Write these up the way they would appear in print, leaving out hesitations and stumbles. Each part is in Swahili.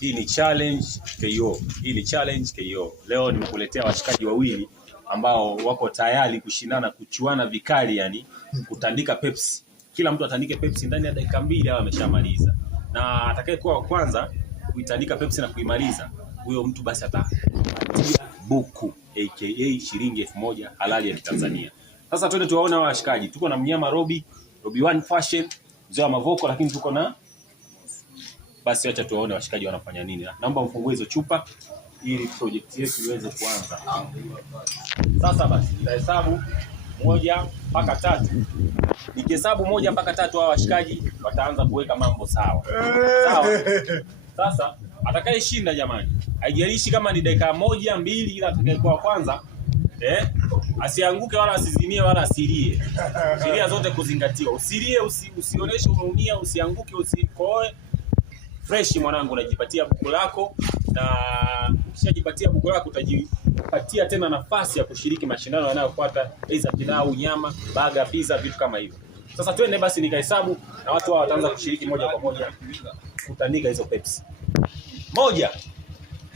Hii ni challenge KO. Hii ni challenge KO. Leo nimekuletea washikaji wawili ambao wako tayari kushindana, kuchuana vikali, yani kutandika Pepsi. Kila mtu atandike Pepsi ndani ya dakika 2 au ameshamaliza. Na atakayekuwa wa kwanza kuitandika Pepsi na kuimaliza, huyo mtu basi atapatia buku aka shilingi 1000 halali ya Tanzania. Sasa twende tuwaone hao washikaji. Tuko na mnyama Robi One Fashion, mzee wa Mavoko, lakini tuko na basi acha tuwaone washikaji wanafanya nini. Naomba mfungue hizo chupa ili project yetu iweze kuanza. Sasa basi nitahesabu 1 mpaka 3. Nikihesabu 1 mpaka 3 hao washikaji wataanza kuweka mambo sawa. Sawa? Sasa atakayeshinda jamani, haijalishi kama ni dakika 1, 2, ila atakayekuwa kwanza asianguke wala asizimie wala asilie. Sheria zote kuzingatiwa. Usilie, usioneshe umeumia, usianguke, usikoe. Fresh mwanangu, unajipatia buku lako, na ukishajipatia buku lako utajipatia tena nafasi ya kushiriki mashindano yanayofuata, aidha pilau, nyama, baga, pizza, vitu kama hivyo. Sasa twende basi nikahesabu na watu hao wataanza kushiriki moja kwa moja kutandika hizo Pepsi. 1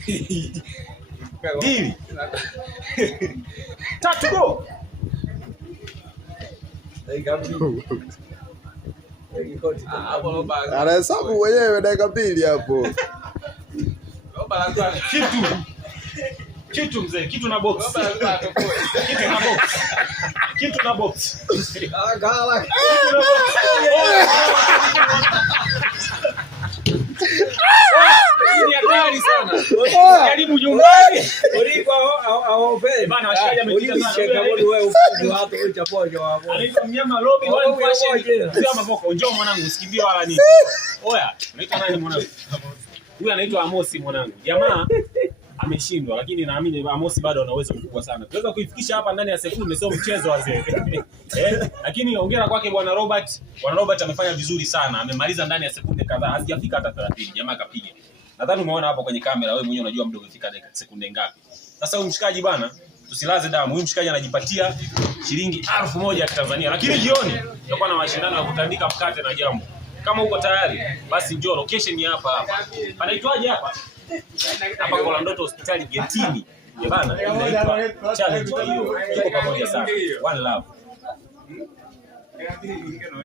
2 3 go. Anahesabu mwenyewe dakika 2 hapo. Kitu mzee, kitu na box. Kitu na box. Ni hatari sana. Karibu nyumbani. Kuliko aope. Bana washikaji amepita sana. Wewe ufundi wako uchapoje hapo. Anaitwa mnyama Robi One Fashion. Sio Mavoko, njoo mwanangu, usikimbie wala nini. Oya, unaitwa nani mwanangu? Huyu anaitwa Amosi mwanangu. Jamaa ameshindwa, lakini naamini Amosi bado ana uwezo mkubwa sana. Tunaweza kuifikisha hapa ndani ya sekunde, sio mchezo wazee. Lakini hongera kwake bwana Robert. Bwana Robert amefanya vizuri sana. Amemaliza ndani ya sekunde kadhaa. Hazijafika hata 30. Jamaa kapiga. Nadhani umeona hapo kwenye kamera, wewe mwenyewe unajua muda umefika sekunde ngapi. Sasa huyu mshikaji bwana, tusilaze damu. Huyu mshikaji anajipatia shilingi 1000 ya Tanzania. Lakini jioni tutakuwa na mashindano ya kutandika mkate na jambo. Kama uko tayari, basi njoo, location ni hapa. Panaitwaje hapa? Hapa kwa Ndoto Hospitali Getini. Bana, inaitwa challenge hiyo. Tuko pamoja sana. One love.